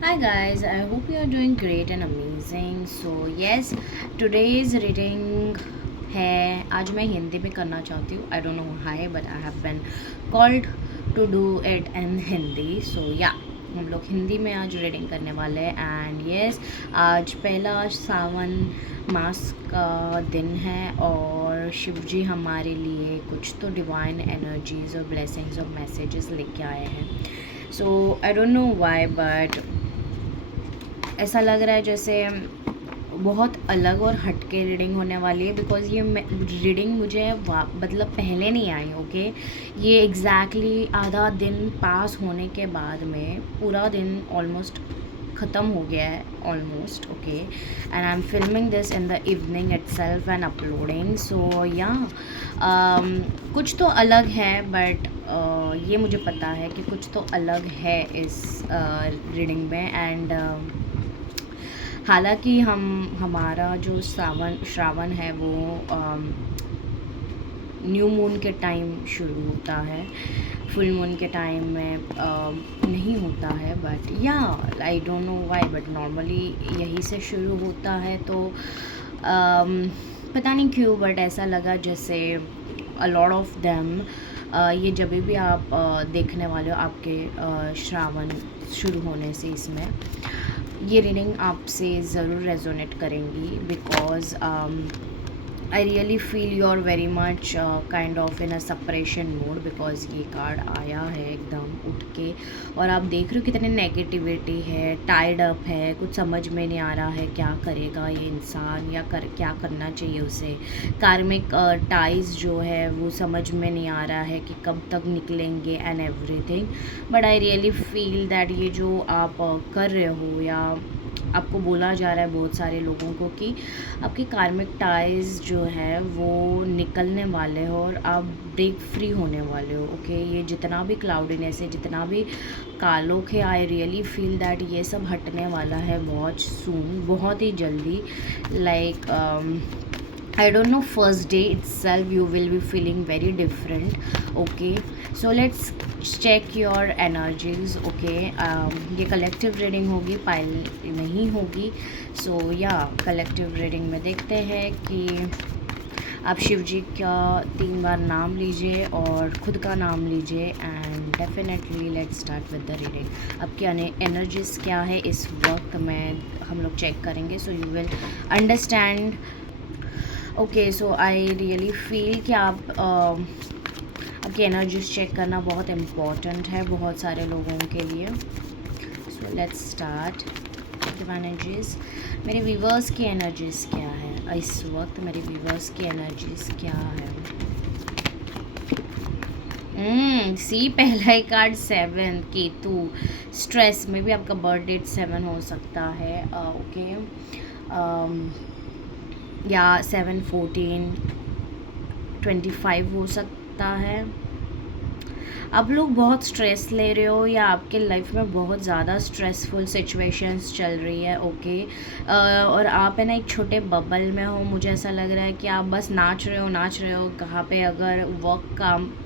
Hi guys, I hope you are doing great and amazing. So yes, today's reading है आज मैं हिंदी में करना चाहती हूँ. I don't know why but I have been called to do it in Hindi. So yeah, हम लोग हिंदी में आज रीडिंग करने वाले हैं एंड यस आज पहला सावन मास का दिन है और शिव जी हमारे लिए कुछ तो डिवाइन एनर्जीज और ब्लेसिंग्स और मैसेजेस लेके आए हैं. So I don't know why but ऐसा लग रहा है जैसे बहुत अलग और हटके रीडिंग होने वाली है बिकॉज़ ये रीडिंग मुझे मतलब पहले नहीं आई. ओके ये एग्जैक्टली आधा दिन पास होने के बाद में पूरा दिन ऑलमोस्ट ख़त्म हो गया है almost. Okay and I am filming this in the evening itself and uploading. So yeah कुछ तो अलग है बट ये मुझे पता है कि कुछ तो अलग है इस रीडिंग में एंड हालांकि हमारा जो श्रावण है वो न्यू मून के टाइम शुरू होता है, फुल मून के टाइम में नहीं होता है बट या आई don't know why but normally यही से शुरू होता है. तो पता नहीं क्यों बट ऐसा लगा जैसे अ लॉट ऑफ देम ये जब भी आप देखने वाले हो आपके श्रावण शुरू होने से इसमें ये रीडिंग आपसे ज़रूर रेजोनेट करेंगी because I really feel you are very much kind of in a separation mode because ये कार्ड आया है एकदम उठ के और आप देख रहे हो कितनी नेगेटिविटी है, टाइड अप है, कुछ समझ में नहीं आ रहा है क्या करेगा ये इंसान या क्या करना चाहिए उसे. कार्मिक टाइज जो है वो समझ में नहीं आ रहा है कि कब तक निकलेंगे and everything. But I really feel that ये जो आप कर रहे हो या आपको बोला जा रहा है बहुत सारे लोगों को कि आपके कार्मिक टाइज जो है वो निकलने वाले हो और आप ब्रेक फ्री होने वाले हो. ओके ये जितना भी क्लाउडीनेस है, जितना भी कालोख है, आई रियली फील दैट ये सब हटने वाला है बहुत सून, बहुत ही जल्दी. Like I don't know, first day itself you will be feeling very different. Okay, so let's check your energies. Okay, ये कलेक्टिव रीडिंग होगी, पाइल नहीं होगी. सो या कलेक्टिव रीडिंग में देखते हैं कि आप शिव जी का 3 बार नाम लीजिए और खुद का नाम लीजिए and definitely let's start with the reading. आपकी एनर्जीज क्या है इस वक्त में हम लोग चेक करेंगे. So you will understand. Okay so I really feel कि आपकी एनर्जीज चेक करना बहुत इम्पॉर्टेंट है बहुत सारे लोगों के लिए. So let's start the energies. मेरे व्यूवर्स की एनर्जीज क्या है इस वक्त, मेरे व्यूवर्स की एनर्जीज क्या है. सी पहला ही कार्ड 7 केतु. स्ट्रेस में भी आपका बर्थ डेट 7 हो सकता है. ओके या 7, 14, 25 हो सकता है. आप लोग बहुत स्ट्रेस ले रहे हो या आपके लाइफ में बहुत ज़्यादा स्ट्रेसफुल सिचुएशंस चल रही है. ओके और आप है ना एक छोटे बबल में हो. मुझे ऐसा लग रहा है कि आप बस नाच रहे हो कहाँ पे. अगर वर्क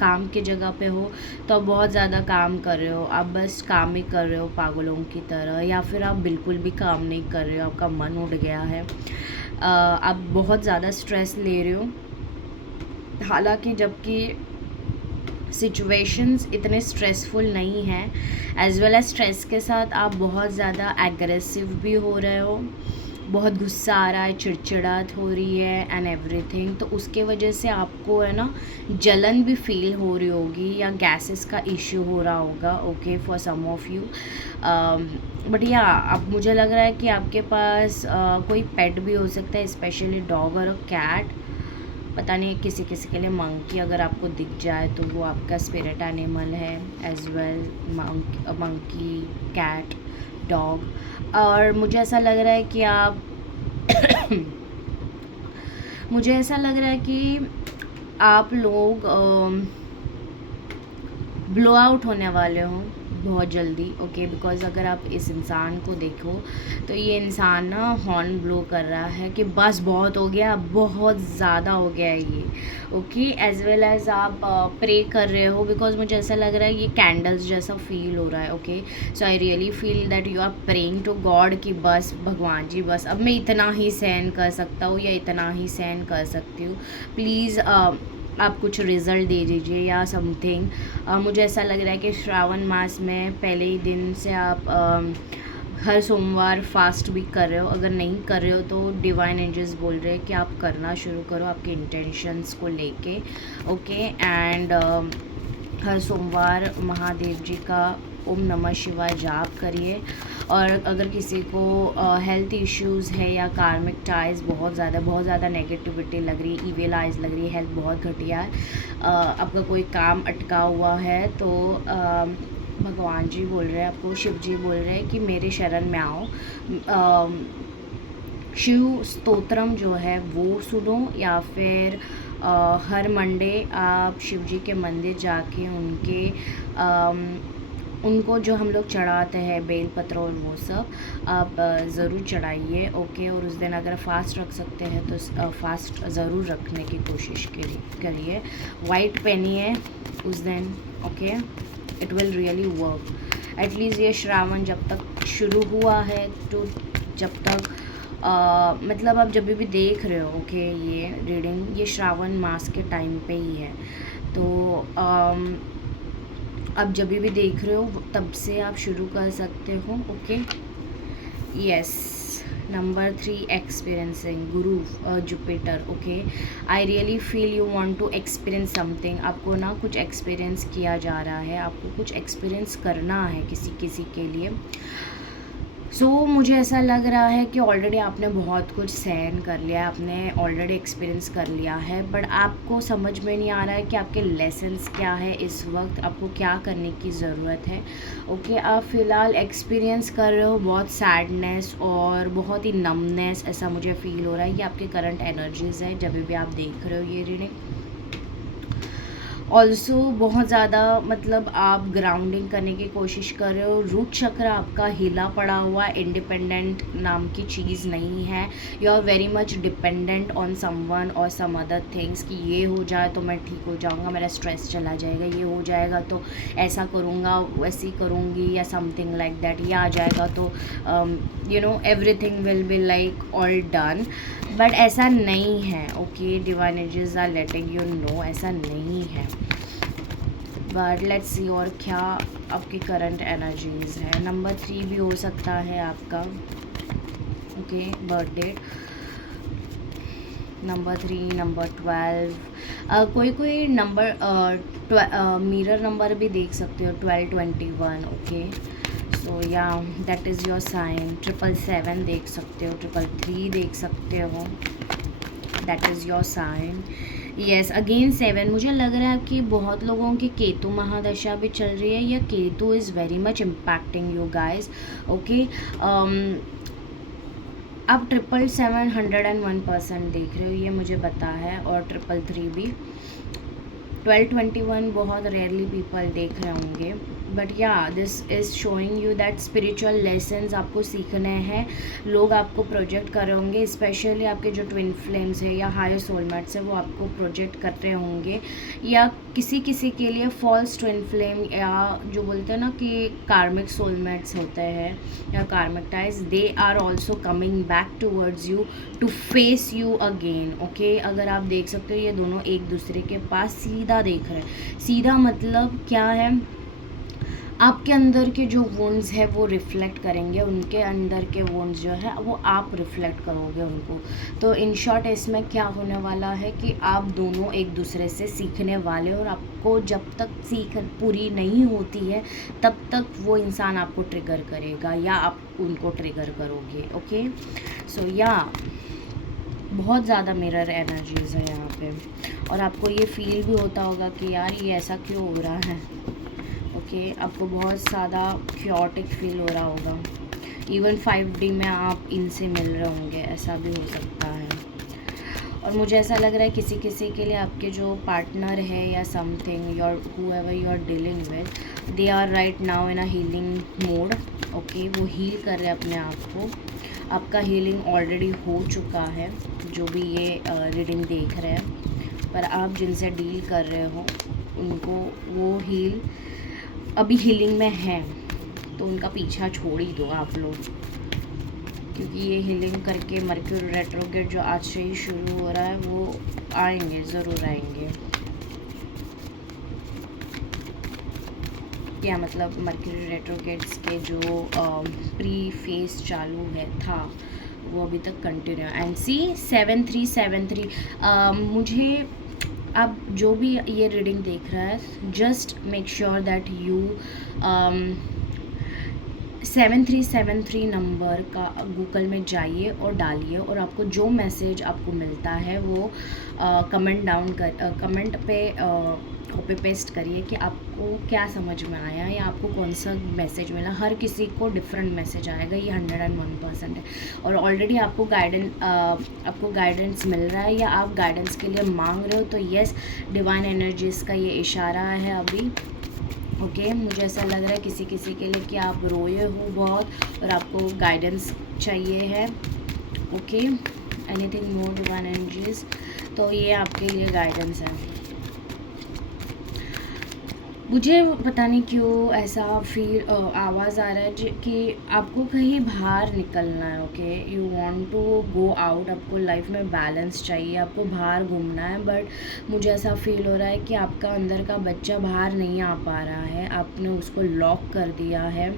काम की जगह पे हो तो आप बहुत ज़्यादा काम कर रहे हो, आप बस काम ही कर रहे हो पागलों की तरह, या फिर आप बिल्कुल भी काम नहीं कर रहे हो, आपका मन उठ गया है, आप बहुत ज़्यादा स्ट्रेस ले रहे हो. हालांकि जबकि सिचुएशंस इतने स्ट्रेसफुल नहीं हैं, एज वेल एज स्ट्रेस के साथ आप बहुत ज़्यादा एग्रेसिव भी हो रहे हो, बहुत गुस्सा आ रहा है, चिड़चिड़ाहट हो रही है एंड एवरीथिंग. तो उसके वजह से आपको है ना जलन भी फील हो रही होगी या गैसेस का इश्यू हो रहा होगा. Okay for some of you but या अब मुझे लग रहा है कि आपके पास कोई पेट भी हो सकता है, स्पेशली डॉग और कैट. पता नहीं किसी किसी के लिए मंकी अगर आपको दिख जाए तो वो आपका स्पिरिट एनिमल है as well. Monkey, cat, dog. और मुझे ऐसा लग रहा है कि आप मुझे ऐसा लग रहा है कि आप लोग ब्लो आउट होने वाले हो, बहुत जल्दी, ओके। बिकॉज़ अगर आप इस इंसान को देखो तो ये इंसान ना हॉर्न ब्लो कर रहा है कि बस बहुत हो गया, बहुत ज़्यादा हो गया है ये, ओके। एज़ वेल एज़ आप प्रे कर रहे हो, बिकॉज़ मुझे ऐसा लग रहा है ये कैंडल्स जैसा फील हो रहा है, okay. So I really feel that you are praying to God कि बस भगवान जी, बस अब मैं इतना ही सहन कर सकता हूँ या इतना ही सहन कर सकती हूँ, प्लीज़ आप कुछ रिज़ल्ट दे दीजिए या समथिंग। मुझे ऐसा लग रहा है कि श्रावण मास में पहले ही दिन से आप हर सोमवार फास्ट भी कर रहे हो। अगर नहीं कर रहे हो तो डिवाइन एंजल्स बोल रहे हैं कि आप करना शुरू करो आपके इंटेंशंस को लेके, ओके। एंड हर सोमवार महादेव जी का ओम नमः शिवाय जाप करिए। और अगर किसी को हेल्थ इश्यूज़ है या कार्मिक टाइज बहुत ज़्यादा नेगेटिविटी लग रही है, ईविल आइज लग रही है, हेल्थ बहुत घटिया है, आपका कोई काम अटका हुआ है, तो भगवान जी बोल रहे हैं आपको, शिव जी बोल रहे हैं कि मेरे शरण में आओ। शिव स्तोत्रम जो है वो सुनो, या फिर हर मंडे आप शिव जी के मंदिर जाके उनको जो हम लोग चढ़ाते हैं बेल पत्र और वो सब आप ज़रूर चढ़ाइए, ओके। और उस दिन अगर फास्ट रख सकते हैं तो फास्ट ज़रूर रखने की कोशिश करिए। वाइट पहनिए उस दिन, okay. It will really work. At least ये श्रावण जब तक शुरू हुआ है तो जब तक मतलब आप जब भी देख रहे हो, ओके, ये रीडिंग ये श्रावण मास के टाइम पे ही है, तो आप जब भी देख रहे हो तब से आप शुरू कर सकते हो, okay. Yes, number 3 experiencing Guru Jupiter, okay. I really feel you want to experience something. आपको ना कुछ एक्सपीरियंस किया जा रहा है, आपको कुछ एक्सपीरियंस करना है किसी के लिए। सो मुझे ऐसा लग रहा है कि ऑलरेडी आपने बहुत कुछ सहन कर लिया है, आपने ऑलरेडी एक्सपीरियंस कर लिया है, बट आपको समझ में नहीं आ रहा है कि आपके लेसन्स क्या है, इस वक्त आपको क्या करने की ज़रूरत है, ओके। आप फ़िलहाल एक्सपीरियंस कर रहे हो बहुत सैडनेस और बहुत ही नमनेस, ऐसा मुझे फ़ील हो रहा है। ये आपके करंट एनर्जीज़ है जब भी आप देख रहे हो ये रीडिंग। ऑल्सो बहुत ज़्यादा मतलब आप ग्राउंडिंग करने की कोशिश कर रहे हो। रूट चक्र आपका हिला पड़ा हुआ, इंडिपेंडेंट नाम की चीज़ नहीं है। You are very much dependent on someone और सम अदर थिंग्स कि ये हो जाए तो मैं ठीक हो जाऊँगा, मेरा स्ट्रेस चला जाएगा, ये हो जाएगा तो ऐसा करूँगा, वैसी करूँगी, या समथिंग लाइक दैट। ये आ जाएगा तो you know everything will be like all done, but ऐसा नहीं है, okay. Divine energies are letting you know ऐसा नहीं है। बट लेट्स सी और क्या आपकी करंट एनर्जीज है। नंबर 3 भी हो सकता है आपका, okay, birth date. Number 3, number 12, कोई नंबर मिरर नंबर भी देख सकते हो, 12, 21, ओके। सो या दैट इज़ योर साइन। 777 देख सकते हो, 333 देख सकते हो, that is your sign. Yes, again 7। मुझे लग रहा है कि बहुत लोगों की केतु महादशा भी चल रही है, या Ketu is very much impacting you guys, okay. आप 777 101% देख रहे हो, ये मुझे पता है, और 333 भी। 1221 बहुत रेयरली पीपल देख रहे होंगे, बट या this is showing you that spiritual lessons आपको सीखने हैं। लोग आपको प्रोजेक्ट कर रहे होंगे, स्पेशली आपके जो ट्विन फ्लेम्स है या हायर सोलमेट्स है वो आपको प्रोजेक्ट कर रहे होंगे, या किसी के लिए फॉल्स ट्विन फ्लेम, या जो बोलते हैं ना कि कार्मिक सोलमेट्स होते हैं या karmic ties, they are also coming back towards you to face you again, okay. अगर आप देख सकते हो ये दोनों एक दूसरे के पास सीधा देख रहे हैं। सीधा मतलब क्या है, आपके अंदर के जो वुंड्स है वो रिफ़्लेक्ट करेंगे, उनके अंदर के वुंड्स जो है वो आप रिफ़्लेक्ट करोगे उनको। तो इन शॉर्ट इसमें क्या होने वाला है कि आप दोनों एक दूसरे से सीखने वाले, और आपको जब तक सीख पूरी नहीं होती है तब तक वो इंसान आपको ट्रिगर करेगा या आप उनको ट्रिगर करोगे, ओके। सो या बहुत ज़्यादा मिरर एनर्जीज़ है यहाँ पे, और आपको ये फील भी होता होगा कि यार ये ऐसा क्यों हो रहा है, ओके। आपको बहुत ज़्यादा क्योटिक फील हो रहा होगा। इवन 5D में आप इनसे मिल रहे होंगे, ऐसा भी हो सकता है। और मुझे ऐसा लग रहा है किसी किसी के लिए आपके जो पार्टनर है या something, your whoever you are dealing with, they are right now in a healing mode. Okay, वो हील कर रहे हैं अपने आप को। आपका हीलिंग ऑलरेडी हो चुका है, जो भी ये रीडिंग देख रहे हैं, पर आप जिनसे डील कर रहे हो उनको वो हील अभी हीलिंग में है, तो उनका पीछा छोड़ ही दो आप लोग, क्योंकि ये हीलिंग करके मर्क्यूरी रेट्रोग्रेड जो आज से ही शुरू हो रहा है वो आएंगे, ज़रूर आएंगे। क्या मतलब, मर्क्यूरी रेट्रोग्रेड्स के जो प्री फेस चालू है था वो अभी तक कंटिन्यू। एंड सी 7373, मुझे अब जो भी ये रीडिंग देख रहा है, just make sure that you 7373 number का गूगल में जाइए और डालिए, और आपको जो मैसेज आपको मिलता है वो कमेंट पे कॉपी पेस्ट करिए कि आपको क्या समझ में आया या आपको कौन सा मैसेज मिला। हर किसी को डिफरेंट मैसेज आएगा, ये 101% है। और ऑलरेडी आपको गाइडेंस मिल रहा है या आप गाइडेंस के लिए मांग रहे हो, तो यस, डिवाइन एनर्जीज़ का ये इशारा है अभी। ओके, मुझे ऐसा लग रहा है किसी किसी के लिए कि आप रोए हो बहुत और आपको गाइडेंस चाहिए है। Okay, anything more divine energies, तो ये आपके लिए गाइडेंस है। मुझे पता नहीं क्यों ऐसा आवाज़ आ रहा है कि आपको कहीं बाहर निकलना है। Okay, you want to go out, आपको लाइफ में बैलेंस चाहिए, आपको बाहर घूमना है, बट मुझे ऐसा फील हो रहा है कि आपका अंदर का बच्चा बाहर नहीं आ पा रहा है, आपने उसको लॉक कर दिया है।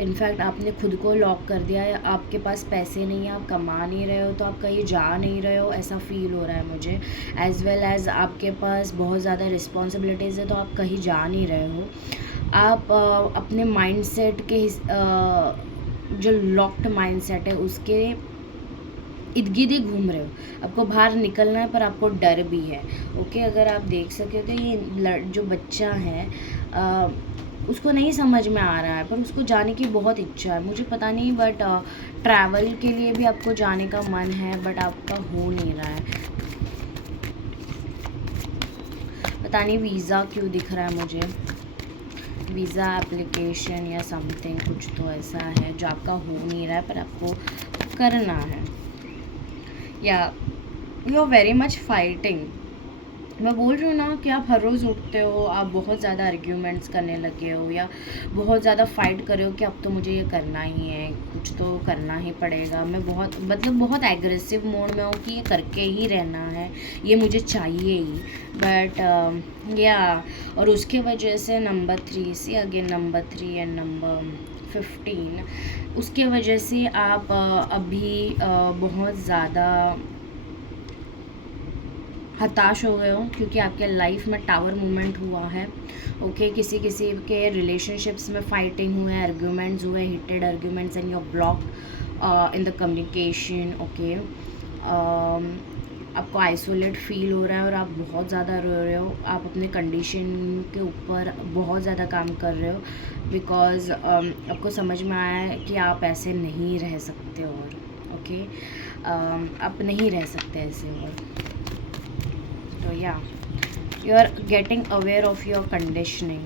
इनफैक्ट आपने खुद को लॉक कर दिया है, आपके पास पैसे नहीं है, आप कमा नहीं रहे हो, तो आप कहीं जा नहीं रहे हो, ऐसा फील हो रहा है मुझे। एज़ वेल एज़ आपके पास बहुत ज़्यादा रिस्पॉन्सिबिलिटीज़ है, तो आप कहीं जा नहीं रहे हो। आप अपने माइंडसेट के जो लॉक्ड माइंडसेट है उसके इर्द गिर्द ही घूम रहे हो। आपको बाहर निकलना है पर आपको डर भी है। ओके, अगर आप देख सके तो ये जो बच्चा है उसको नहीं समझ में आ रहा है, पर उसको जाने की बहुत इच्छा है। मुझे पता नहीं, बट ट्रैवल के लिए भी आपको जाने का मन है, बट आपका हो नहीं रहा है। पता नहीं वीज़ा क्यों दिख रहा है मुझे, वीज़ा एप्लीकेशन या समथिंग, कुछ तो ऐसा है जो आपका हो नहीं रहा है पर आपको करना है। या you are very much fighting. मैं बोल रही हूँ ना कि आप हर रोज़ उठते हो, आप बहुत ज़्यादा आर्ग्यूमेंट्स करने लगे हो या बहुत ज़्यादा फाइट कर रहे हो कि अब तो मुझे ये करना ही है, कुछ तो करना ही पड़ेगा। मैं बहुत एग्रेसिव मोड में हूँ कि ये करके ही रहना है, ये मुझे चाहिए ही। बट या और उसके वजह से नंबर 3 से अगेन नंबर 3 एंड नंबर 15, उसके वजह से आप अभी बहुत ज़्यादा हताश हो गए हो, क्योंकि आपके लाइफ में टावर मूवमेंट हुआ है। ओके, किसी किसी के रिलेशनशिप्स में फाइटिंग हुए, आर्ग्यूमेंट्स हुए, heated arguments, and your block in the communication. Okay, आपको आइसोलेट फील हो रहा है और आप बहुत ज़्यादा रो रहे हो। आप अपने कंडीशन के ऊपर बहुत ज़्यादा काम कर रहे हो, बिकॉज आपको समझ में आया है कि आप ऐसे नहीं रह सकते और ओके, आप नहीं रह सकते ऐसे और। तो या you are getting aware of your conditioning,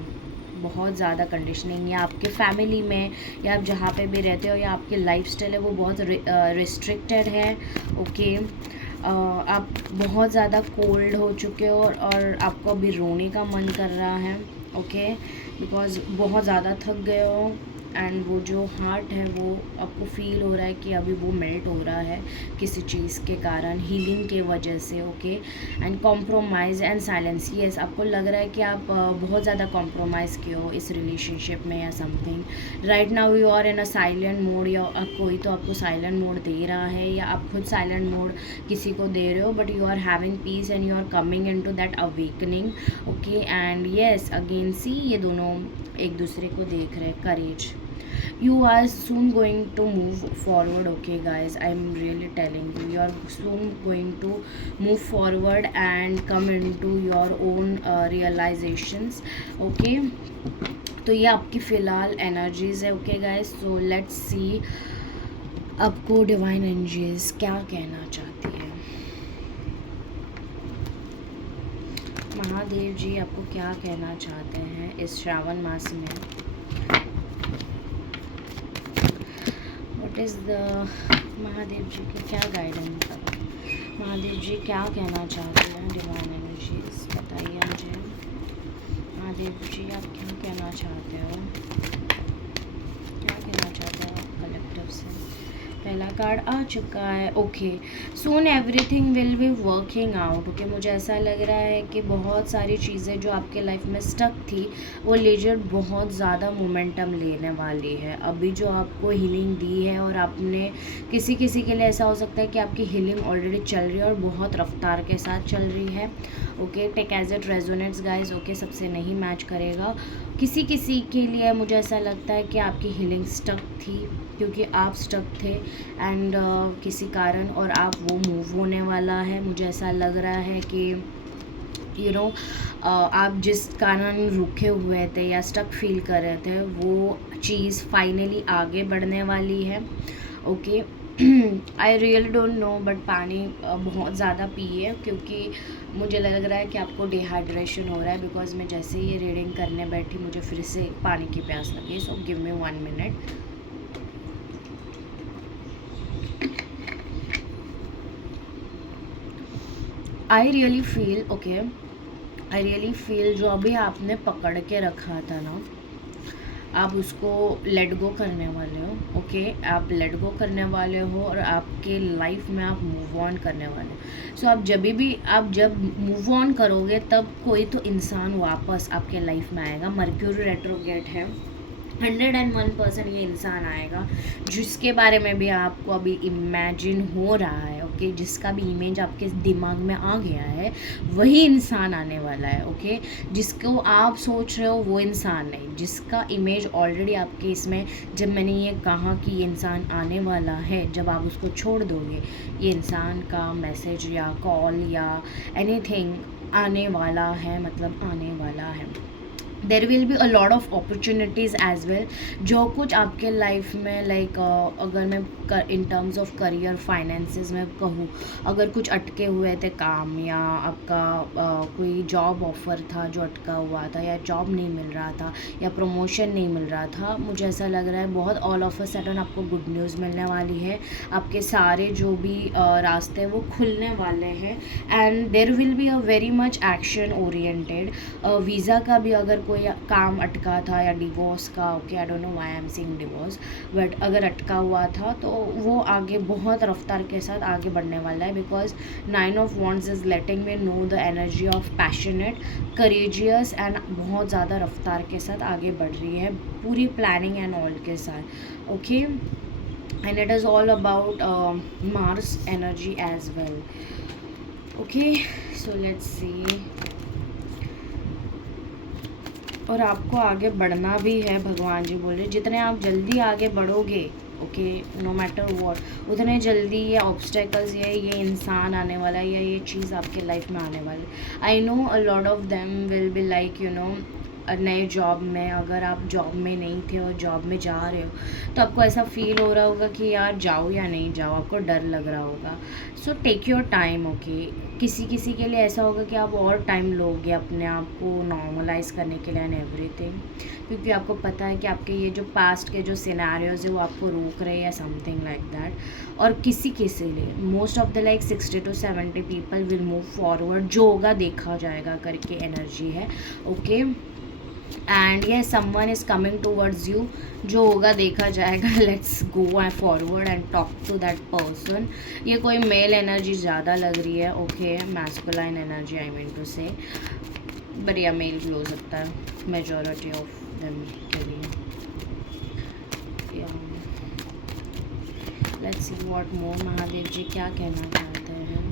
बहुत ज़्यादा कंडीशनिंग, या आपके फैमिली में या आप जहाँ पे भी रहते हो या आपके लाइफस्टाइल है वो बहुत रिस्ट्रिक्टेड है। ओके, आप बहुत ज़्यादा कोल्ड हो चुके हो और आपको अभी रोने का मन कर रहा है। ओके, बिकॉज बहुत ज़्यादा थक गए हो, एंड वो जो हार्ट है वो आपको फील हो रहा है कि अभी वो मेल्ट हो रहा है किसी चीज़ के कारण, हीलिंग के वजह से। Okay, and compromise and silence, yes, आपको लग रहा है कि आप बहुत ज़्यादा कॉम्प्रोमाइज़ किए हो इस रिलेशनशिप में या something. Right now you are in a silent mode, या कोई तो आपको साइलेंट मोड दे रहा है या आप खुद साइलेंट मोड किसी को दे रहे हो, but you are having peace and you are coming in to that awakening. Okay, and yes again see, ये दोनों एक दूसरे को देख रहे हैं। करेज, you are soon going to move forward. Okay guys, I'm really telling you, you are soon going to move forward and come into your own realizations. Okay, तो ये आपकी फ़िलहाल एनर्जीज़ है। ओके गाइज, सो लेट्स सी आपको divine energies क्या कहना चाहती है। महादेव जी आपको क्या कहना चाहते हैं इस श्रावण मास में? व्हाट इज़ द महादेव जी के क्या गाइडेंस है? महादेव जी क्या कहना चाहते हैं? डिवाइन एनर्जीज बताइए मुझे। महादेव जी आप क्या कहना चाहते हो? क्या कहना चाहते हो आप कलेक्टिव से? पहला कार्ड आ चुका है। Okay, soon everything will be working out. Okay, मुझे ऐसा लग रहा है कि बहुत सारी चीज़ें जो आपके लाइफ में स्टक थी वो लेजर बहुत ज़्यादा मोमेंटम लेने वाली है। अभी जो आपको हीलिंग दी है, और आपने किसी किसी के लिए ऐसा हो सकता है कि आपकी हीलिंग ऑलरेडी चल रही है और बहुत रफ्तार के साथ चल रही है। Okay, take as it resonates guys. Okay, सबसे नहीं मैच करेगा। किसी किसी के लिए मुझे ऐसा लगता है कि आपकी हीलिंग स्टक थी क्योंकि आप स्टक थे एंड किसी कारण, और आप वो मूव होने वाला है। मुझे ऐसा लग रहा है कि आप जिस कारण रुके हुए थे या स्टक फील कर रहे थे वो चीज़ फाइनली आगे बढ़ने वाली है। Okay, I really don't know, but पानी बहुत ज़्यादा पिए क्योंकि मुझे लग रहा है कि आपको डिहाइड्रेशन हो रहा है। बिकॉज मैं जैसे ही ये रीडिंग करने बैठी मुझे फिर से पानी की प्यास लगी। So give me 1 minute. आई रियली फील जो अभी आपने पकड़ के रखा था ना, आप उसको लेट गो करने वाले हो। ओके, आप लेट गो करने वाले हो और आपके लाइफ में आप मूव ऑन करने वाले हो। सो आप जब मूव ऑन करोगे तब कोई तो इंसान वापस आपके लाइफ में आएगा। मर्क्यूरी रेट्रोग्रेड है, 101% ये इंसान आएगा जिसके बारे में भी आपको अभी इमेजिन हो रहा है। ओके, जिसका भी इमेज आपके दिमाग में आ गया है वही इंसान आने वाला है। ओके, जिसको आप सोच रहे हो वो इंसान नहीं, जिसका इमेज ऑलरेडी आपके इसमें, जब मैंने ये कहा कि ये इंसान आने वाला है, जब आप उसको छोड़ दोगे ये इंसान का मैसेज या कॉल या एनीथिंग आने वाला है, मतलब आने वाला है। There will be a lot of opportunities as well. जो कुछ आपके लाइफ में लाइक अगर मैं in terms of career finances में कहूँ, अगर कुछ अटके हुए थे काम, या आपका कोई जॉब ऑफर था जो अटका हुआ था, या जॉब नहीं मिल रहा था, या प्रमोशन नहीं मिल रहा था, मुझे ऐसा लग रहा है बहुत ऑल ऑफ अ सडन आपको गुड न्यूज़ मिलने वाली है। आपके सारे जो भी रास्ते वो खुलने वाले हैं and there will be a very much action oriented. Visa का भी अगर कोई काम अटका था, या डिवोर्स का, okay I don't know why I am saying divorce, but अगर अटका हुआ था तो वो आगे बहुत रफ्तार के साथ आगे बढ़ने वाला है। Because 9 of wands is letting me know the energy of passionate, courageous and बहुत ज़्यादा रफ्तार के साथ आगे बढ़ रही है, पूरी प्लानिंग एंड ऑल के साथ। Okay, and it is all about Mars energy as well. Okay, so let's see. और आपको आगे बढ़ना भी है, भगवान जी बोल रहे जितने आप जल्दी आगे बढ़ोगे, ओके नो मैटर व्हाट, उतने जल्दी ये ऑब्स्टेकल्स ये इंसान आने वाला है, या ये चीज़ आपके लाइफ में आने वाली। I know a lot of them will be like नए जॉब में, अगर आप जॉब में नहीं थे और जॉब में जा रहे हो तो आपको ऐसा फील हो रहा होगा कि यार जाओ या नहीं जाओ, आपको डर लग रहा होगा। So take your time. Okay, किसी किसी के लिए ऐसा होगा कि आप और टाइम लोगे अपने आप को नॉर्मलाइज करने के लिए एंड एवरीथिंग, क्योंकि आपको पता है कि आपके ये जो पास्ट के जो सिनेरियोज है वो आपको रोक रहे हैं या समथिंग लाइक दैट। और किसी किसी लिए most of the like 60 to 70 people will move forward, जो होगा देखा जाएगा करके एनर्जी है। ओके, एंड ये someone is coming towards you, जो होगा देखा जाएगा। Let's go forward and talk to that person. ये कोई मेल एनर्जी ज़्यादा लग रही है। Okay, masculine energy I mean to say, but या मेल भी हो सकता है मेजॉरिटी ऑफ देम के लिए। लेट्स सी व्हाट मोर महादेव जी क्या कहना चाहते हैं।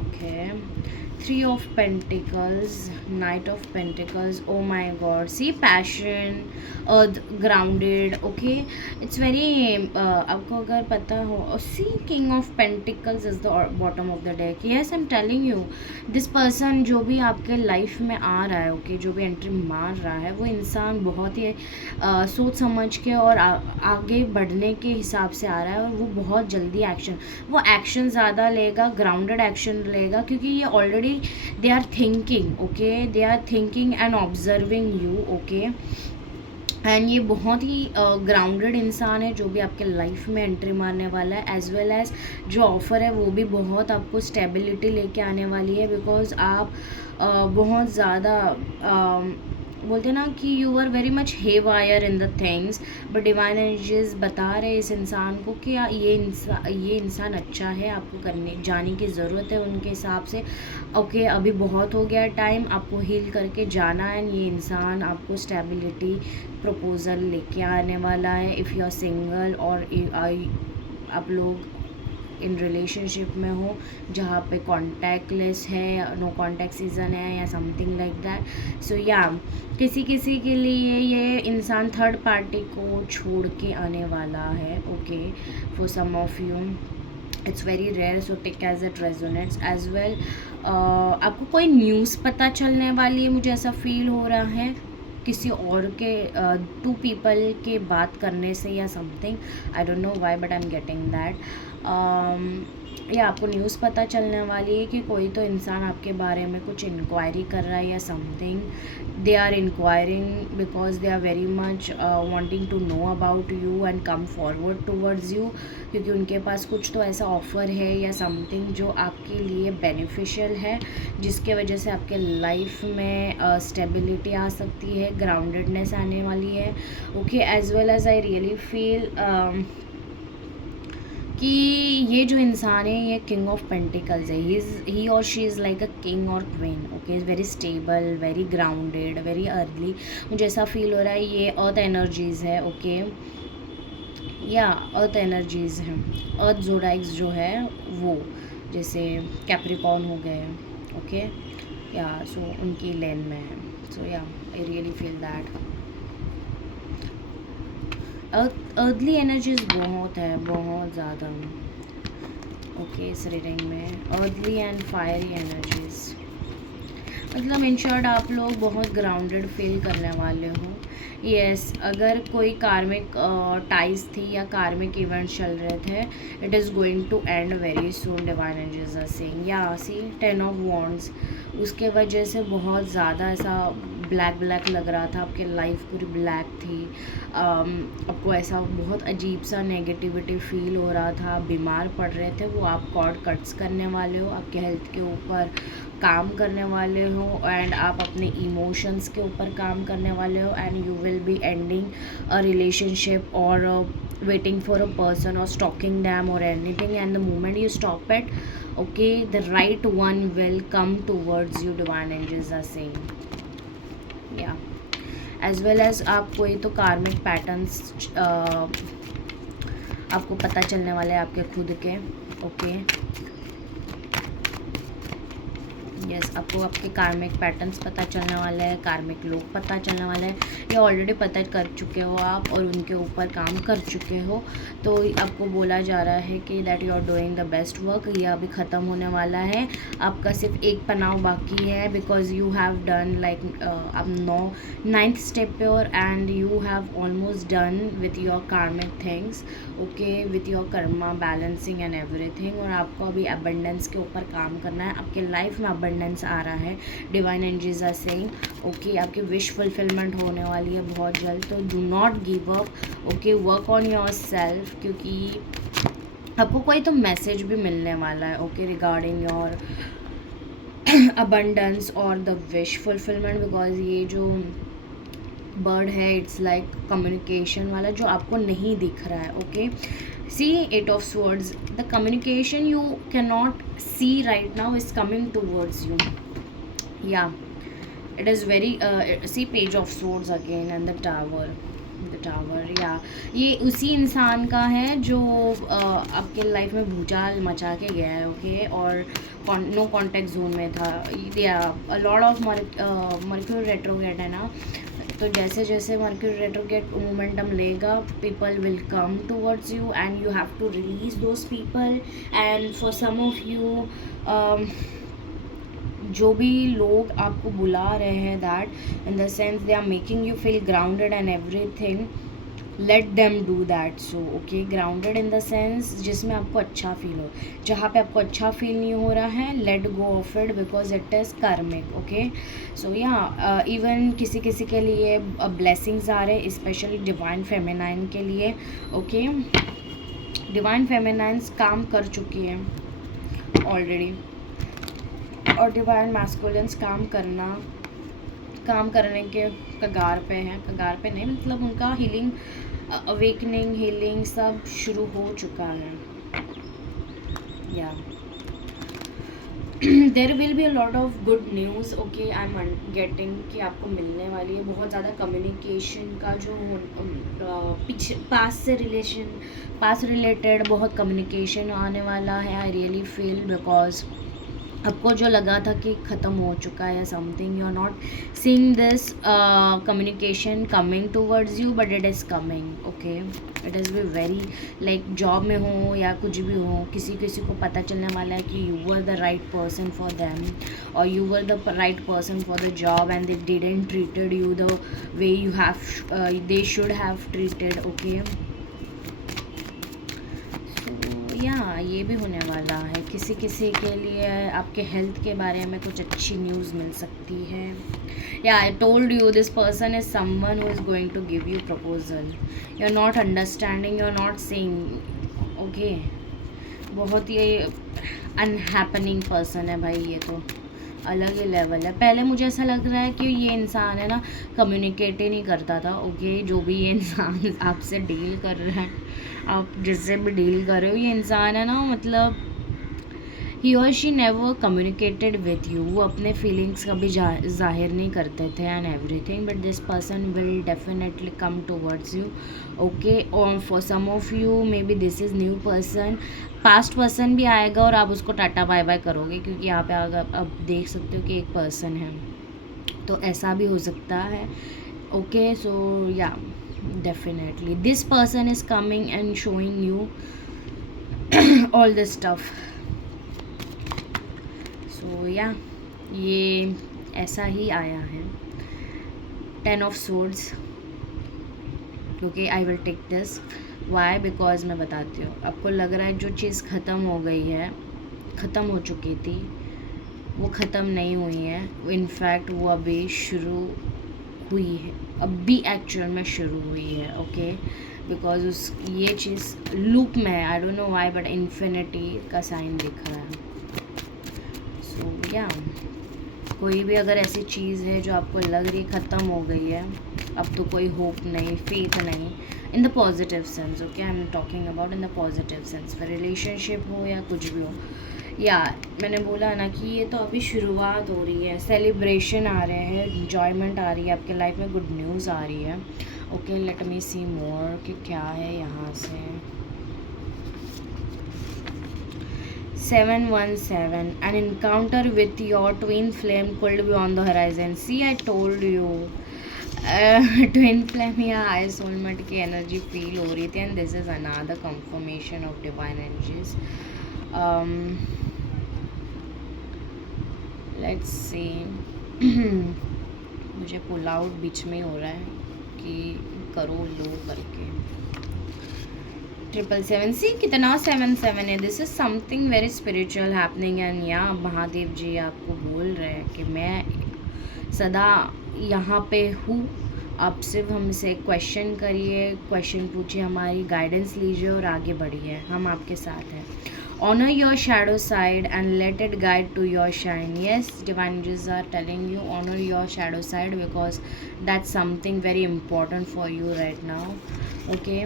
Okay, 3 of Pentacles, Knight of Pentacles, oh my god, see passion, earth grounded, okay, it's very आपको अगर पता हो, see King of Pentacles is the bottom of the deck. Yes, I'm telling you, this person जो भी आपके life में आ रहा है, okay, जो भी एंट्री मार रहा है, वो इंसान बहुत ही सोच समझ के और आगे बढ़ने के हिसाब से आ रहा है, और वो बहुत जल्दी एक्शन ज़्यादा लेगा, ग्राउंडेड एक्शन लेगा, क्योंकि ये already only they are thinking, okay, they are thinking and observing you, okay. And ये बहुत ही ग्राउंडेड इंसान है जो भी आपके लाइफ में एंट्री मारने वाला है, एज वेल एज जो ऑफ़र है वो भी बहुत आपको स्टेबिलिटी लेके आने वाली है, बिकॉज आप बहुत ज़्यादा बोलते हैं ना कि you are very much haywire in the things, but divine energies बता रहे इस इंसान को कि ये इंसान अच्छा है, आपको करने जाने की ज़रूरत है उनके हिसाब से, ओके। अभी बहुत हो गया टाइम, आपको हील करके जाना है। ये इंसान आपको स्टेबिलिटी प्रपोज़ल लेके आने वाला है। इफ़ यू आर सिंगल और आप लोग इन रिलेशनशिप में हो जहाँ पे कॉन्टैक्ट लेस है, नो कॉन्टैक्ट सीज़न है या समथिंग लाइक दैट, सो या किसी किसी के लिए ये इंसान थर्ड पार्टी को छोड़ के आने वाला है, okay. For some of you it's very rare, so take as it resonates as well. आपको कोई न्यूज़ पता चलने वाली है, मुझे ऐसा फील हो रहा है किसी और के टू पीपल के बात करने से या something, I don't know why but I am getting that. या आपको न्यूज़ पता चलने वाली है कि कोई तो इंसान आपके बारे में कुछ इंक्वायरी कर रहा है या something, they are inquiring because they are very much wanting to know about you and come forward towards you, क्योंकि उनके पास कुछ तो ऐसा ऑफ़र है या समथिंग जो आपके लिए बेनिफिशियल है, जिसके वजह से आपके लाइफ में स्टेबिलिटी आ सकती है, ग्राउंडेडनेस आने वाली है, okay. As well as I really feel कि ये जो इंसान है ये किंग ऑफ पेंटिकल्स है, ही और she is like a king और queen, okay. Very stable, very grounded, very early, मुझे ऐसा फील हो रहा है। ये अर्थ एनर्जीज़ है, ओके, या अर्थ एनर्जीज़ हैं, अर्थ जोडाइक्स जो है वो, जैसे कैप्रिकॉर्न हो गए, ओके, या सो उनकी लेन में है, so yeah I really feel that earthly energies बहुत है, बहुत ज़्यादा, ओके। इस रीडिंग में अर्दली एंड फायरी एनर्जीज, मतलब इन शॉर्ट आप लोग बहुत ग्राउंडेड फील करने वाले हो। यस, अगर कोई कार्मिक टाइज थी या कार्मिक इवेंट्स चल रहे थे, it is going to end very soon, divine energies are saying, yeah see 10 of wands, उसके वजह से बहुत ज़्यादा ऐसा ब्लैक लग रहा था, आपकी लाइफ पूरी ब्लैक थी, आपको ऐसा बहुत अजीब सा नेगेटिविटी फील हो रहा था, बीमार पड़ रहे थे, वो आप कॉर्ड कट्स करने वाले हो, आपके हेल्थ के ऊपर काम करने वाले हो, एंड आप अपने इमोशंस के ऊपर काम करने वाले हो, and you will be ending a relationship और waiting for a person or stalking them or anything, and the moment you stop it, okay, the right one will come towards you, divine angels are saying, yeah। as well as आप कोई तो कार्मिक patterns आपको पता चलने वाले हैं आपके खुद के, ओके। यस, आपको आपके कार्मिक पैटर्न्स पता चलने वाले हैं, कार्मिक लोग पता चलने वाले हैं, ये ऑलरेडी पता कर चुके हो आप और उनके ऊपर काम कर चुके हो, तो आपको बोला जा रहा है कि that you are doing the best work. ये अभी ख़त्म होने वाला है, आपका सिर्फ एक पनाव बाकी है, because you have done like आप 9th स्टेप पे और and you have almost done with your karmic things, okay, with your karma balancing and everything, और आपको अभी अबंडेंस के ऊपर काम करना है, आपके लाइफ में अबंडेंस आ रहा है, divine energies are saying, okay. आपकी विश फुलफिलमेंट होने वाली है बहुत जल्द, तो do not give up, okay, work on yourself, क्योंकि आपको कोई तो मैसेज भी मिलने वाला है, ओके, रिगार्डिंग योर अबंडेंस और द विश फुलफिलमेंट, बिकॉज ये जो बर्ड है इट्स लाइक कम्युनिकेशन वाला जो आपको नहीं दिख रहा है, okay. See 8 of swords, the communication you cannot see right now is coming towards you, yeah, it is very see page of swords again and the tower, या ये उसी इंसान का है जो आपके लाइफ में भूचाल मचा के गया है, ओके, और नो कॉन्टैक्ट जोन में था, या लॉर्ड ऑफ मर्क्यूरी रेट्रोग्रेड है ना, तो जैसे जैसे मर्क्यूरी रेट्रोग्रेड मोमेंटम लेगा, people will come towards you and you have to release those people, and for some of you जो भी लोग आपको बुला रहे हैं, that in the sense they are making you feel grounded and everything, let them do that. So okay, grounded in the sense जिसमें आपको अच्छा फील हो। जहाँ पे आपको अच्छा फील नहीं हो रहा है, let go of it because it is कार्मिक। ओके, सो या इवन किसी किसी के लिए ब्लेसिंग्स आ रहे, स्पेशली डिवाइन फेमिनाइन के लिए। ओके, डिवाइन फेमिनाइंस काम कर चुकी है ऑलरेडी, और डिवाइन मैस्कुलिन्स काम करने के कगार पे हैं। कगार पे नहीं, मतलब उनका हीलिंग, अवेकनिंग, हीलिंग सब शुरू हो चुका है। या देर will be a lot of good news. Okay, I am getting कि आपको मिलने वाली है बहुत ज़्यादा कम्युनिकेशन का जो पीछे पास रिलेटेड बहुत कम्युनिकेशन आने वाला है। आई रियली फील बिकॉज आपको जो लगा था कि ख़त्म हो चुका है या something, you are not seeing this communication coming towards you, but it is coming. Okay, it is be very like job में हो या कुछ भी हो, किसी किसी को पता चलने वाला है कि you were the right person for them, और you were the right person for the job, and they didn't treated you the way you have they should have treated. Okay, yeah ये भी होने वाला है। किसी किसी के लिए आपके हेल्थ के बारे में कुछ अच्छी न्यूज़ मिल सकती है। Yeah I told you this person is someone who is going to give you proposal. You are not understanding, you are not seeing. Okay, बहुत ही अनहैपनिंग पर्सन है भाई, ये तो अलग ही लेवल है। पहले मुझे ऐसा लग रहा है कि ये इंसान है ना, कम्युनिकेट ही नहीं करता था। ओके, जो भी ये इंसान आपसे डील कर रहा है, आप जिससे भी डील कर रहे हो, ये इंसान है ना, मतलब ही और she never communicated with you. वो अपने फीलिंग्स कभी जाहिर नहीं करते थे and everything, but this person will definitely come towards you. Okay, और for some of you may be this is new person. Past person भी आएगा और आप उसको टाटा बाय बाय करोगे, क्योंकि यहाँ पे अगर आप देख सकते हो कि एक पर्सन है, तो ऐसा भी हो सकता है। Okay, so yeah definitely this person is coming and showing you all this stuff. So yeah ये ऐसा ही आया है। 10 of swords. Okay, I will take this. Why? Because मैं बताती हूँ, आपको लग रहा है जो चीज़ ख़त्म हो गई है, ख़त्म हो चुकी थी, वो ख़त्म नहीं हुई है। इनफैक्ट वो अभी शुरू हुई है, अभी एक्चुअल में शुरू हुई है। ओके, बिकॉज उस ये चीज़ लूप में है। आई don't know why, but infinity का साइन दिख रहा है। सो या कोई भी अगर ऐसी चीज़ है जो आपको लग रही ख़त्म हो गई है, अब तो कोई होप नहीं, फेथ नहीं, in the positive sense. Okay, I am talking about in the positive sense, फिर रिलेशनशिप हो या कुछ भी हो। या मैंने बोला ना कि ये तो अभी शुरुआत हो रही है, सेलिब्रेशन आ रहे हैं, इन्जॉयमेंट आ रही है, आपके लाइफ में गुड न्यूज़ आ रही है। ओके, लेट मी सी मोर कि क्या है यहाँ से। 717, an encounter with your twin flame could be on the horizon. See, I told you. Twin flame या आई सोलमेट की एनर्जी फील हो रही थी, and this is another confirmation of divine energies. Let's see. मुझे पुल आउट बीच में हो रहा है कि करो लो करके। 777, सी कितना 77 है। This is something very spiritual happening, and या महादेव जी आपको बोल रहे हैं कि मैं सदा यहाँ पे हूँ। आप सिर्फ हमसे क्वेश्चन करिए, क्वेश्चन पूछिए, हमारी गाइडेंस लीजिए और आगे बढ़िए, हम आपके साथ हैं। Honor your shadow side and let it guide to your shine. Yes, divine angels are telling you honor your shadow side because that's something very important for you right now. Okay,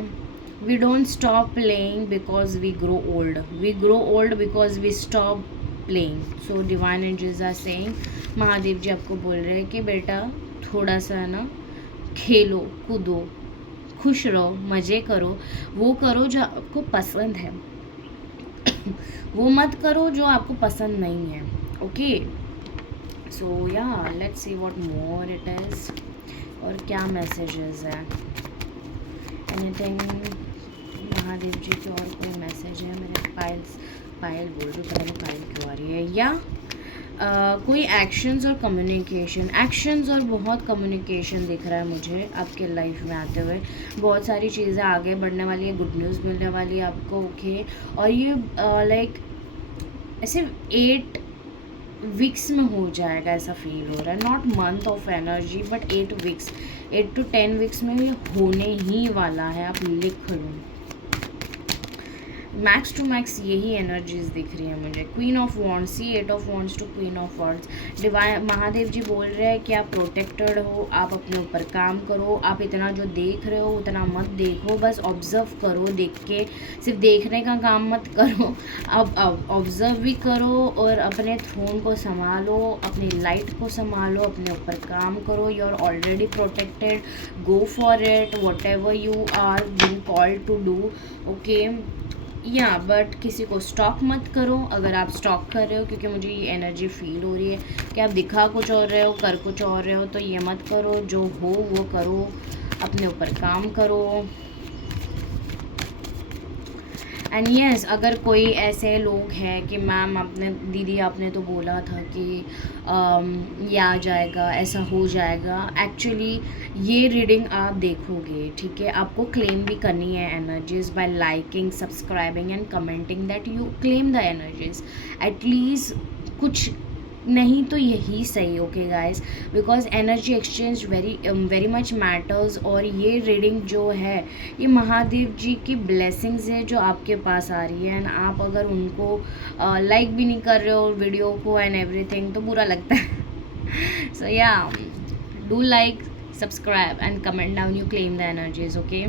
we don't stop playing because we grow old. We grow old because we stop playing. So divine angels are saying, Mahadev जी आपको बोल रहे हैं कि बेटा थोड़ा सा ना खेलो, कूदो, खुश रहो, मज़े करो, वो करो जो आपको पसंद है, वो मत करो जो आपको पसंद नहीं है। ओके, सो या let's see what more it is, और क्या मैसेजेस है, एनीथिंग। महादेव जी के और कोई मैसेज है? मेरे पायल बोल रही, पता नहीं पायल क्यों आ रही है। या कोई एक्शंस और कम्युनिकेशन, एक्शंस और बहुत कम्युनिकेशन दिख रहा है मुझे आपके लाइफ में आते हुए। बहुत सारी चीज़ें आगे बढ़ने वाली है, गुड न्यूज़ मिलने वाली है आपको, ओके। और ये लाइक ऐसे 8 वीक्स में हो जाएगा, ऐसा फील हो रहा है। Not month of energy but 8 weeks, 8 to 10 weeks में ये होने ही वाला है, आप लिख लो। मैक्स टू मैक्स यही एनर्जीज दिख रही है मुझे। Queen of wands, see 8 of wands to queen of wands. Divine Mahadev ji बोल रहे हैं कि आप प्रोटेक्टेड हो, आप अपने ऊपर काम करो। आप इतना जो देख रहे हो उतना मत देखो, बस ऑब्जर्व करो। देख के सिर्फ देखने का काम मत करो, आप ऑब्जर्व भी करो और अपने थ्रोन को संभालो, अपनी लाइट को संभालो, अपने ऊपर काम करो। You are already protected, go for it, whatever you are being called to do, okay. Yeah but किसी को स्टॉक मत करो अगर आप स्टॉक कर रहे हो, क्योंकि मुझे ये एनर्जी फील हो रही है कि आप दिखा कुछ और रहे हो, कर कुछ और रहे हो, तो ये मत करो। जो हो वो करो, अपने ऊपर काम करो। एंड येस, अगर कोई ऐसे लोग हैं कि मैम आपने, दीदी आपने तो बोला था कि ये आ जाएगा, ऐसा हो जाएगा। एक्चुअली ये रीडिंग आप देखोगे, ठीक है, आपको क्लेम भी करनी है energies bye liking, subscribing and commenting that you claim the energies. At least कुछ नहीं तो यही सही, okay guys, because energy exchange very much matters. और ये रीडिंग जो है ये महादेव जी की ब्लेसिंग्स है जो आपके पास आ रही है। एंड आप अगर उनको लाइक भी नहीं कर रहे हो वीडियो को एंड एवरीथिंग, तो बुरा लगता है। सो या, do like, subscribe and comment down, you claim the energies, okay.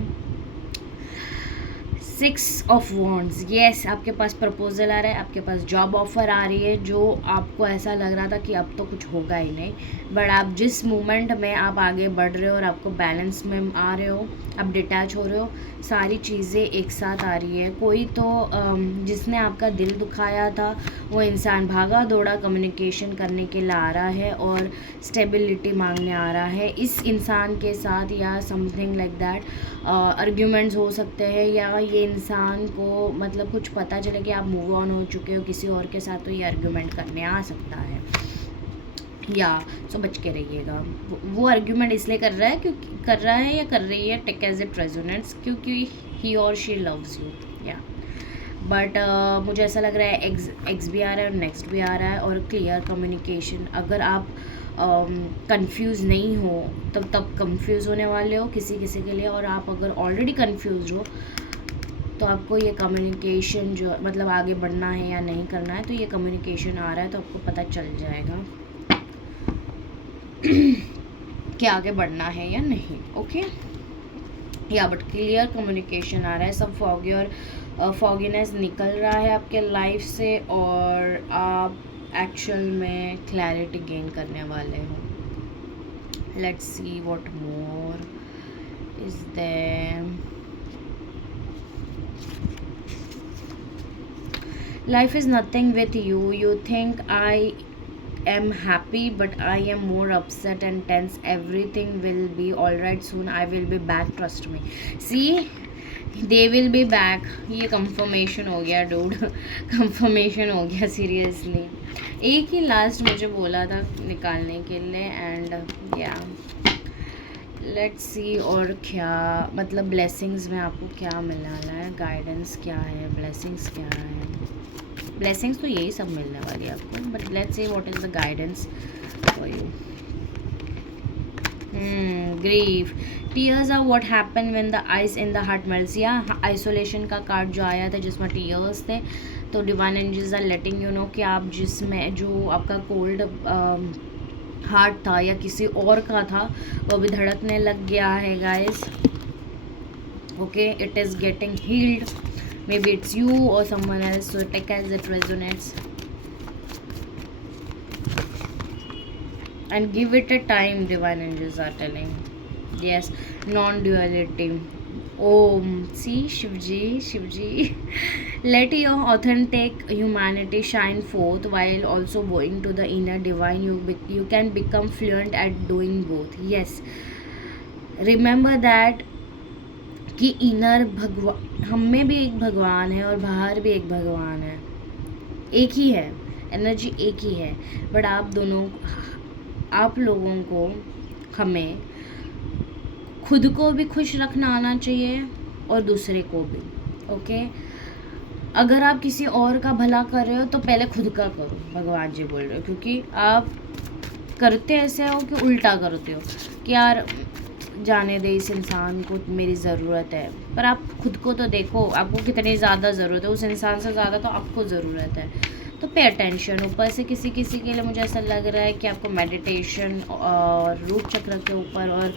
6 of wands, yes, आपके पास प्रपोजल आ रहा है, आपके पास जॉब ऑफर आ रही है जो आपको ऐसा लग रहा था कि अब तो कुछ होगा ही नहीं, बट आप जिस मोमेंट में आप आगे बढ़ रहे हो और आपको बैलेंस में आ रहे हो, आप डिटैच हो रहे हो, सारी चीज़ें एक साथ आ रही है। कोई तो जिसने आपका दिल दुखाया था वो इंसान भागा दौड़ा कम्युनिकेशन करने के लिए आ रहा है और स्टेबिलिटी मांगने आ रहा है इस इंसान के साथ, या समथिंग लाइक दैट। आर्ग्यूमेंट्स हो सकते हैं, या ये इंसान को मतलब कुछ पता चले कि आप मूव ऑन हो चुके हो किसी और के साथ, तो ये आर्ग्यूमेंट करने आ सकता है। या सो बच के रहिएगा। वो आर्ग्यूमेंट इसलिए कर रहा है क्योंकि कर रहा है या कर रही है, टेक एज इट रेजोनेट्स, क्योंकि ही और शी लव्स यू। या बट मुझे ऐसा लग रहा है एक्स भी आ रहा है और नेक्स्ट भी आ रहा है, और क्लियर कम्युनिकेशन। अगर आप कंफ्यूज नहीं हो तब कंफ्यूज होने वाले हो किसी किसी के लिए, और आप अगर ऑलरेडी कंफ्यूज हो तो आपको ये कम्युनिकेशन जो मतलब आगे बढ़ना है या नहीं करना है, तो ये कम्युनिकेशन आ रहा है तो आपको पता चल जाएगा कि आगे बढ़ना है या नहीं, okay. Yeah but clear communication आ रहा है, सब फॉगी और फॉगीनेस निकल रहा है आपके लाइफ से, और आप एक्चुअल में क्लैरिटी गेन करने वाले हो। Let's see what more is there. Life is nothing with you. You think I am happy, but I am more upset and tense. Everything will be alright soon. I will be back, trust me. See, they will be back. ये confirmation हो गया dude. confirmation हो गया seriously. एक ही last मुझे बोला था निकालने के लिए, एंड या लेट्स सी और क्या मतलब ब्लेसिंग्स में आपको क्या मिलने वाला है, गाइडेंस क्या है, ब्लेसिंग्स क्या है। ब्लेसिंग्स तो यही सब मिलने वाली है आपको, but let's see what is the guidance for you. Grief, tears are what happen when the ice in the heart melts. Yeah isolation का कार्ड जो आया था जिसमें टीयर्स थे, तो divine energies are letting you know कि आप जिसमें जो आपका कोल्ड हार्ट था या किसी और का था वो भी धड़कने लग गया है guys, okay. It is getting heeled, maybe it's you or someone else, so take as it resonates and give it a time. Divine angels are telling, yes, non-duality. Om, see, Shivji let your authentic humanity shine forth while also going to the inner divine. You can become fluent at doing both. Yes, remember that कि inner भगवान, हम में भी एक भगवान है और बाहर भी एक भगवान है, एक ही है, एनर्जी एक ही है, बट आप लोगों को हमें खुद को भी खुश रखना आना चाहिए और दूसरे को भी। ओके, अगर आप किसी और का भला कर रहे हो तो पहले खुद का करो, भगवान जी बोल रहे हो, क्योंकि आप करते ऐसे हो कि उल्टा करते हो कि यार जाने दे, इस इंसान को मेरी ज़रूरत है, पर आप खुद को तो देखो, आपको कितनी ज़्यादा ज़रूरत है, उस इंसान से ज़्यादा तो आपको ज़रूरत है। तो पे अटेंशन। ऊपर से किसी किसी के लिए मुझे ऐसा लग रहा है कि आपको मेडिटेशन और रूट चक्र के ऊपर और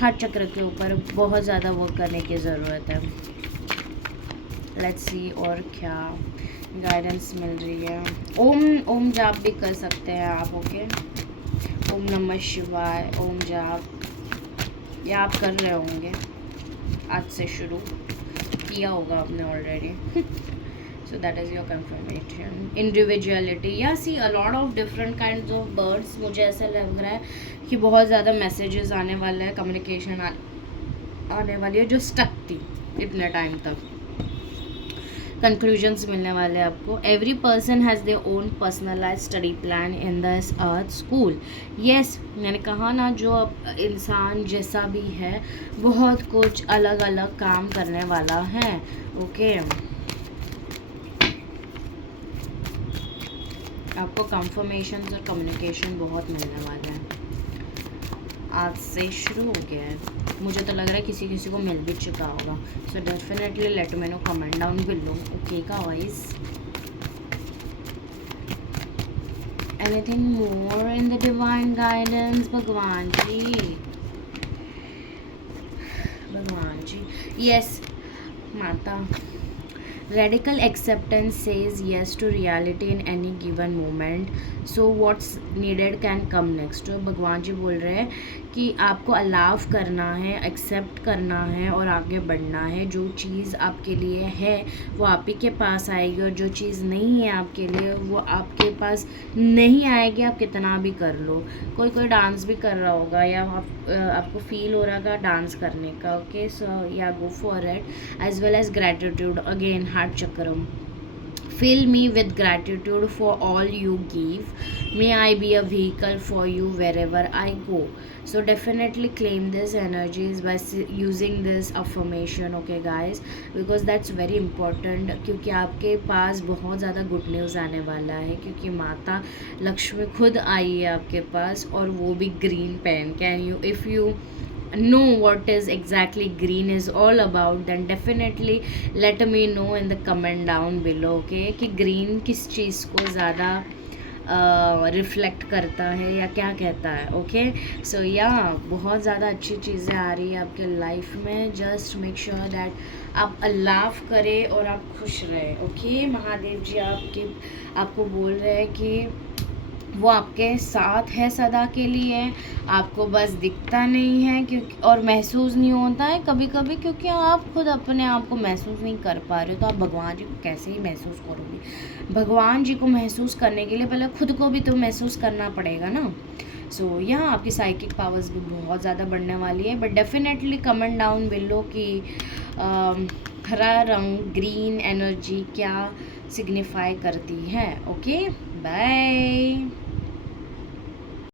हार्ट चक्र के ऊपर बहुत ज़्यादा वर्क करने की ज़रूरत है। लेट्स सी और क्या गाइडेंस मिल रही है। ओम जाप भी कर सकते हैं आप। ओके, ओम नमः शिवाय, ओम जाप या आप कर रहे होंगे, आज से शुरू किया होगा आपने already. So that is your confirmation. Individuality. Yeah, see a lot of different kinds of birds. मुझे ऐसा लग रहा है कि बहुत ज़्यादा मैसेजेस आने वाला है, कम्युनिकेशन आने वाली है जो स्टक थी इतने टाइम तक, कंक्लूजन्स मिलने वाले हैं आपको। Every person has their own personalize study plan in this earth school. Yes, मैंने कहा ना, जो इंसान जैसा भी है बहुत कुछ अलग अलग काम करने वाला है। ओके, आपको कंफर्मेशन और कम्युनिकेशन बहुत मिलने वाले हैं, आज से शुरू हो गया है। मुझे तो लग रहा है किसी किसी को मिल भी चुका होगा। So definitely let me know comment down below. Okay guys, anything more in the divine guidance? भगवान जी, यस माता। Radical acceptance says yes to reality in any given moment. So what's needed can come next. तो भगवान जी बोल रहे हैं कि आपको अलाव करना है, एक्सेप्ट करना है और आगे बढ़ना है। जो चीज़ आपके लिए है वो आप ही के पास आएगी, और जो चीज़ नहीं है आपके लिए वो आपके पास नहीं आएगी, आप कितना भी कर लो। कोई डांस भी कर रहा होगा या आपको फील हो रहा होगा डांस करने का। Okay, so yeah go for it. As well as gratitude, again heart चक्रम। Fill me with gratitude for all you give. May I be a vehicle for you wherever I go. So definitely claim this energies by using this affirmation. Okay guys, because that's very important, क्योंकि आपके पास बहुत ज़्यादा good news आने वाला है, क्योंकि माता लक्ष्मी खुद आई है आपके पास, और वो भी green pen. Can you, if you know what is exactly green is all about, then definitely let me know in the comment down below. okay, कि green किस चीज़ को ज़्यादा रिफ्लेक्ट करता है या क्या कहता है। ओके, सो या बहुत ज़्यादा अच्छी चीज़ें आ रही है आपके लाइफ में। जस्ट मेक श्योर दैट आप अलाव करें और आप खुश रहें। ओके, महादेव जी आपको बोल रहे हैं कि वो आपके साथ है सदा के लिए। आपको बस दिखता नहीं है क्योंकि, और महसूस नहीं होता है कभी कभी, क्योंकि आप खुद अपने आप को महसूस नहीं कर पा रहे हो, तो आप भगवान जी को कैसे ही महसूस करोगे। भगवान जी को महसूस करने के लिए पहले खुद को भी तो महसूस करना पड़ेगा ना। सो यहाँ आपकी साइकिक पावर्स भी बहुत ज़्यादा बढ़ने वाली है। But definitely comment down below कि हरा रंग, ग्रीन एनर्जी क्या सिग्निफाई करती है। Okay, bye.